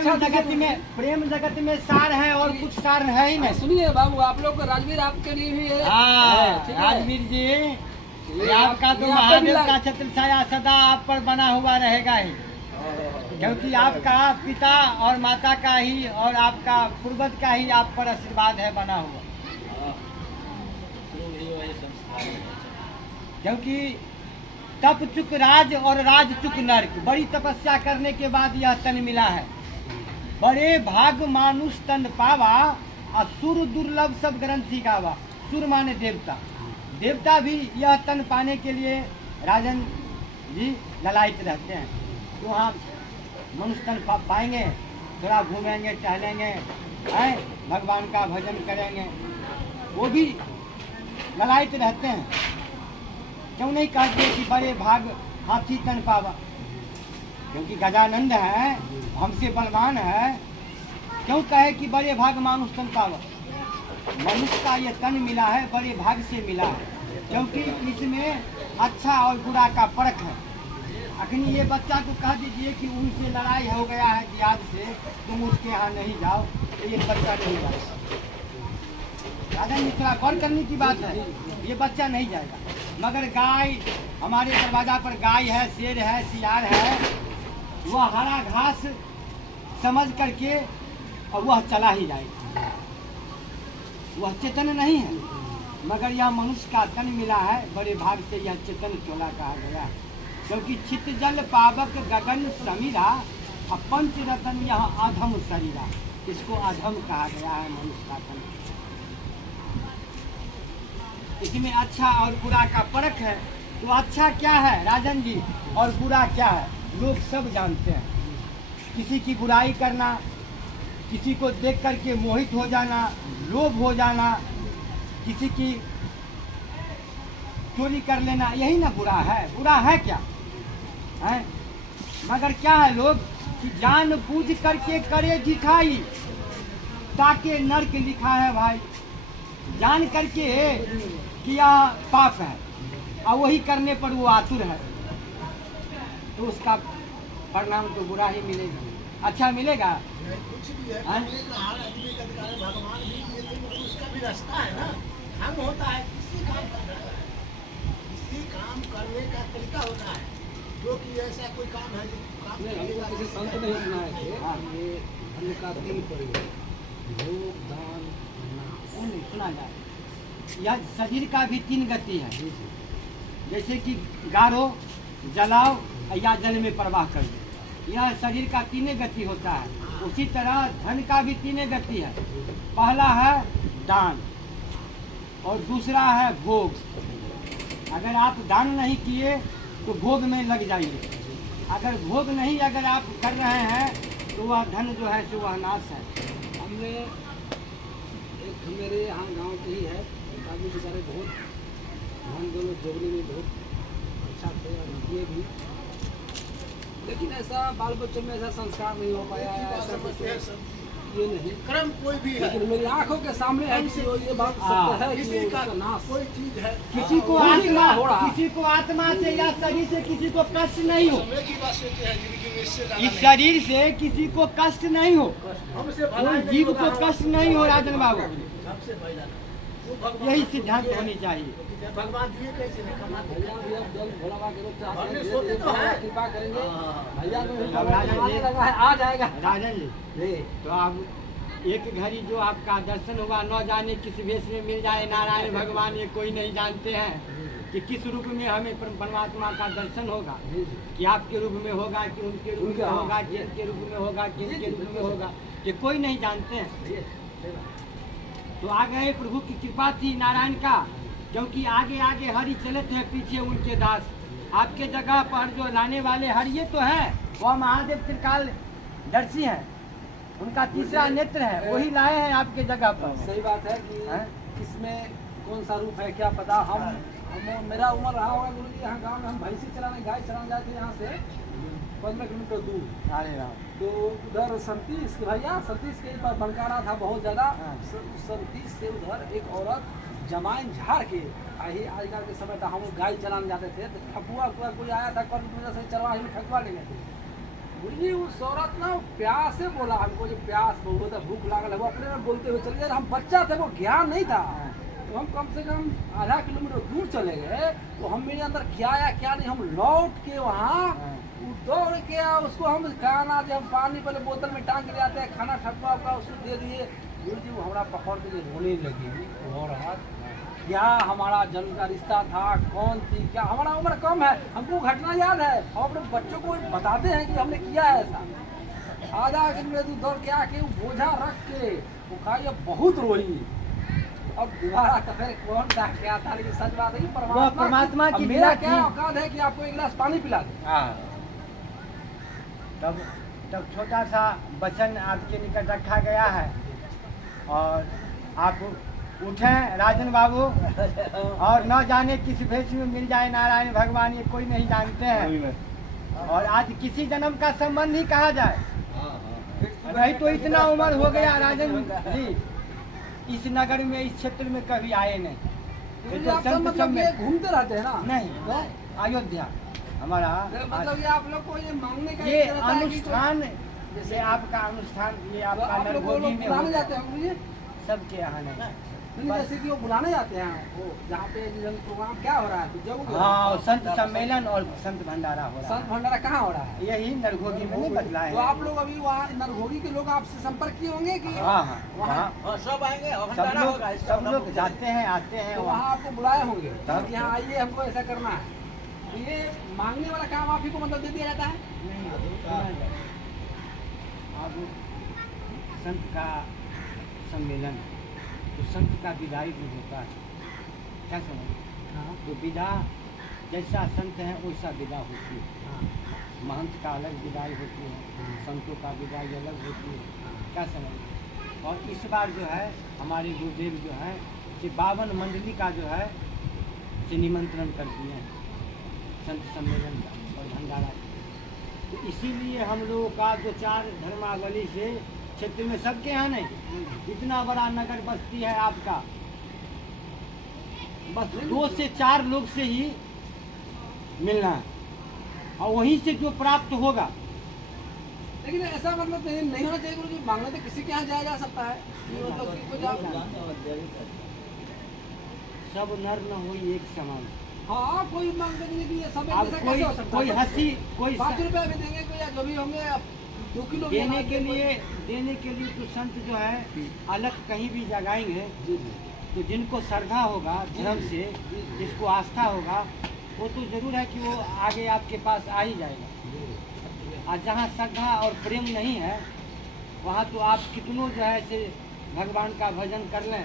प्रेम जगत में सार है और कुछ सार है ही नहीं। सुनिए बाबू, आप लोग राजवीर आपके लिए भी है। राजवीर जी, आपका तो महादेव का छत्र छाया सदा आप पर बना हुआ रहेगा ही, क्योंकि आपका पिता और माता का ही और आपका पूर्वज का ही आप पर आशीर्वाद है बना हुआ। क्योंकि तप चुक राज और राज चुक नर्क, बड़ी तपस्या करने के बाद यह तन मिला है। बड़े भाग मानुष तन पावा, असुर दुर्लभ सब ग्रंथि गावा। सुर माने देवता, देवता भी यह तन पाने के लिए राजन जी ललायित रहते हैं। तो वहाँ मनुष्य तन पाएंगे, थोड़ा घूमेंगे टहलेंगे, हैं भगवान का भजन करेंगे, वो भी ललायित रहते हैं। क्यों नहीं कहते कि बड़े भाग हाथी तन पावा, क्योंकि गजानंद है, हमसे बलवान है। क्यों कहे कि बड़े भाग मानुष तन पावा? मनुष्य का ये तन मिला है बड़े भाग से मिला है, क्योंकि इसमें अच्छा और बुरा का फर्क है। अखनी ये बच्चा को कह दीजिए कि उनसे लड़ाई हो गया है जिहाद से, तुम उसके यहाँ नहीं जाओ, तो ये बच्चा नहीं जाएगा। राजा जी थोड़ा गौर करने की बात है, ये बच्चा नहीं जाएगा। मगर गाय, हमारे दरवाजा पर गाय है, शेर है, सियार है, वह हरा घास समझ करके और वह चला ही जाएगा। वह चेतन नहीं है, मगर यह मनुष्य का तन मिला है बड़े भाग से, यह चेतन चोला कहा गया है। क्योंकि चित जल पावक गगन समीरा, पंच रतन यह अधम शरीरा, इसको अधम कहा गया है मनुष्य का तन। इसमें अच्छा और बुरा का फर्क है। तो अच्छा क्या है राजन जी और बुरा क्या है, लोग सब जानते हैं। किसी की बुराई करना, किसी को देख करके मोहित हो जाना, लोभ हो जाना, किसी की चोरी कर लेना, यही ना बुरा है। बुरा है क्या है? मगर क्या है लोग कि जान बूझ करके करे दिखाई, ताके नर्क लिखा है भाई। जान करके किया पाप है और वही करने पर वो आतुर है, तो उसका परिणाम तो बुरा ही मिलेगा। अच्छा मिलेगा? कुछ भी है, भगवान भी उसका भी रास्ता है ना, हम होता है किसी काम करने का तरीका होता है। जो कि ऐसा कोई काम है हमको किसी संत ने सुना है कि ये धन का 3 प्रयोग, भोग दान नहीं सुना जाए। यह शरीर का भी 3 गति है, जैसे कि गारो, जलाओ या जल में प्रवाह कर दो, यह शरीर का 3 गति होता है। उसी तरह धन का भी 3 गति है। पहला है दान और दूसरा है भोग। अगर आप दान नहीं किए तो भोग में लग जाइए। अगर भोग नहीं अगर आप कर रहे हैं तो वह धन जो है सो वह नाश है। हमने एक मेरे यहाँ गांव के ही है, आदमी बेचारे बहुत हम दोनों जोगनी में बहुत अच्छा थे और ये भी, लेकिन ऐसा बाल बच्चों में ऐसा संस्कार नहीं हो पाया है, ऐसा कुछ ये नहीं कर्म कोई भी है। लेकिन मेरी आंखों के सामने है कि ये बात सत्य है कि उसका नाश कोई चीज है, किसी को आत्मा से या शरीर से किसी को कष्ट नहीं हो। समय की बात होती है, जिंदगी में इससे ज्यादा इस शरीर से किसी को कष्ट नहीं हो, हमसे कोई जीव को कष्ट नहीं हो। राजन बाबू सबसे पहला वो भगवान, यही सिद्धांत होनी चाहिए। भगवान दिए कैसे नहीं कमाते। भैया भी अब जल भोला बाबा के लोग चाहते हमने हैं सोचे तो है। कृपा करेंगे, भैया को भी राजन जी लगा है आ जाएगा। राजन जी तो आप एक घड़ी जो आपका दर्शन हुआ, न जाने किस वेश में मिल जाए नारायण भगवान, ये कोई नहीं जानते हैं कि किस रूप में हमें परमात्मा का दर्शन होगा, कि आपके रूप में होगा कि उनके रूप में होगा, कि इनके रूप में होगा कि इनके रूप में होगा, ये कोई नहीं जानते हैं। तो आ गए प्रभु की कृपा थी नारायण का, क्योंकि आगे आगे हरि चले थे, पीछे उनके दास। आपके जगह पर जो लाने वाले हरि ये तो है, वह महादेव त्रिकाल दर्शी है, उनका तीसरा नेत्र है, वही लाए हैं आपके जगह पर। सही बात है कि इसमें कौन सा रूप है क्या पता। हम मेरा उम्र रहा होगा गुरु जी, यहाँ गाँव में हम भैंसी चलाने गाय चलाने जाते थे यहाँ से 15 किलोमीटर दूर। अरे राम, तो उधर 37 भैया 37 के पर बनकारा था बहुत ज़्यादा। 37 से उधर एक औरत जमाइन झाड़ के आई, आजकल के समय था, हम गाय चलाने जाते थे तो ठकुआ कोई आया था, कल वजह से चरवाही में ठकुआ ले गए थे। मुझे उस औरत ना प्यास से बोला हमको, जो प्यास बहुत है, भूख लागल है, वो अपने में बोलते हुए चले गए। हम बच्चा थे, वो ज्ञान नहीं था, तो हम कम से कम आधा किलोमीटर दूर चले गए। तो हम मेरे अंदर क्या आया क्या नहीं, हम लौट के वहाँ दौड़ के उसको हम खाना जब पानी पहले बोतल में टांग के ले आते हैं, खाना ठप्पा का उसको दे दिए। गुरु जी वो हमारा पकड़ के रोने लगी। और क्या हमारा जन्म का रिश्ता था, कौन थी, क्या हमारा उम्र कम है, हमको घटना याद है, और अपने बच्चों को बताते हैं कि हमने किया है ऐसा। आधा किलोमीटर दूर दौड़ के आके वो बोझा रख के वो खाई, बहुत रोई। अब दोबारा तो फिर कौन सा क्या था, लेकिन सच बात है कि परमात्मा की मेरा लीला क्या थी। औकात है कि आपको एक गिलास पानी पिला दे। तब छोटा सा वचन आपके निकट रखा गया है, और आप उठें राजन बाबू, और न जाने किस भेष में मिल जाए नारायण भगवान, ये कोई नहीं जानते हैं। और आज किसी जन्म का संबंध ही कहा जाए, नहीं तो इतना उम्र हो गया राजन जी, इस नगर में, इस क्षेत्र में कभी आए नहीं। तो आप सब मतलब ये घूमते रहते हैं ना? नहीं, अयोध्या हमारा मतलब ये आप लोग को ये मांगने का ये एक रहता है कि अनुष्ठान, जैसे आपका अनुष्ठान, ये तो आपका आप लोग को नरभोजी लोग में बुलाने होता जाते है। हैं मुझे? सबके यहाँ नहीं, नहीं, जैसे कि वो बुलाने जाते हैं, वो जहाँ पे प्रोग्राम क्या हो रहा है, तो जब हाँ, संत सम्मेलन और संत भंडारा हो रहा संत भंडारा कहाँ हो रहा है? है, यही नरभोजी में नहीं बदला तो है। आप लोग अभी वहाँ नरभोगी के लोग आपसे संपर्क किए होंगे कि हाँ हाँ, वहाँ वहाँ सब आएंगे और सब भंडारा होगा, लोग इसका सब लोग जाते हैं, आते हैं तो वहाँ। वहाँ आपको बुलाए होंगे तब? कि यहाँ आइए, हमको ऐसा करना है। तो ये मांगने वाला काम आप ही को मतलब दे दिया जाता है? अब संत का सम्मेलन, तो संत का विदाई भी होता है, क्या समझ? तो विदा जैसा संत है वैसा विदा होती है। महंत का अलग विदाई होती है, संतों का विदाई अलग होती है, क्या समझ? और इस बार जो है हमारे गुरुदेव जो है से 52 मंडली का जो है से निमंत्रण कर दिए हैं संत सम्मेलन का और भंडारा का। तो इसीलिए हम लोगों का जो 4 धर्मावली से क्षेत्र में सबके यहाँ नहीं, इतना बड़ा नगर बस्ती है आपका, बस 2 से 4 लोग से ही मिलना है, और वहीं से जो प्राप्त होगा। लेकिन ऐसा मतलब नहीं होना चाहिए गुरु जी, मांगने तो किसी के यहाँ जाया जा सकता है, मतलब कि कोई सब नर न हो एक समान। हाँ, कोई मांगते नहीं कि ये सब एक अब जैसा कैसे हो सकता है? कोई हंसी, कोई 5 रुपया भी देंगे, कोई या जो भी होंगे 2 किलो भी देने अनाज के देंगे। लिए तो संत जो है अलग कहीं भी जगाएंगे, जी जी तो जिनको श्रद्धा होगा धर्म से, जिसको आस्था होगा, वो तो जरूर है कि वो आगे आपके पास आ ही जाएगा। और जहाँ श्रद्धा और प्रेम नहीं है, वहाँ तो आप कितनों जो है से भगवान का भजन कर लें,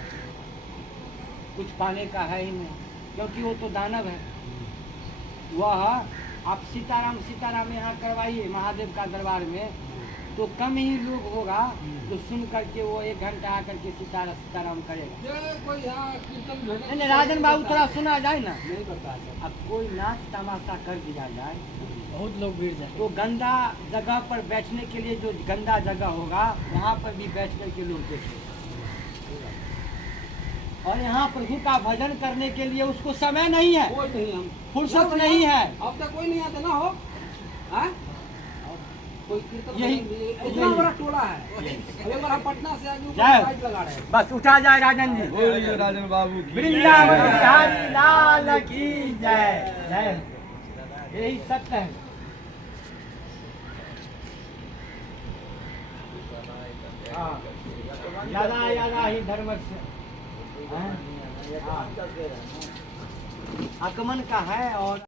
कुछ पाने का है ही नहीं, क्योंकि वो तो दानव है। वह आप सीताराम सीताराम यहाँ करवाइए महादेव का दरबार में, तो कम ही लोग होगा तो सुन करके वो 1 घंटा आकर के सीताराम करेगा। ये कोई यहाँ कीर्तन भजन नहीं राजन बाबू थोड़ा सुना जाए ना, नहीं करता है। अब कोई नाच तमाशा कर दिया जाए, बहुत लोग भीड़ जाए। तो गंदा जगह पर बैठने के लिए जो गंदा जगह होगा वहाँ पर भी बैठ कर के लोग देखें, और यहाँ प्रभु का भजन करने के लिए उसको समय नहीं है, कोई नहीं, हम फुर्सत नहीं है। अब तक कोई नहीं आता ना हो, हाँ? कोई कीर्तन यही- भजन, इतना यही। बड़ा टोला है। एक बार हम पटना से आगे ऊपर जय। लाइट लगा रहे हैं। बस उठा जाए राजन जी। बोलिए राजन बाबू की वृंदावन बिहारी लाल की जय जय। यही सत्य है। हाँ, यादा ही धर्म से आगमन का है और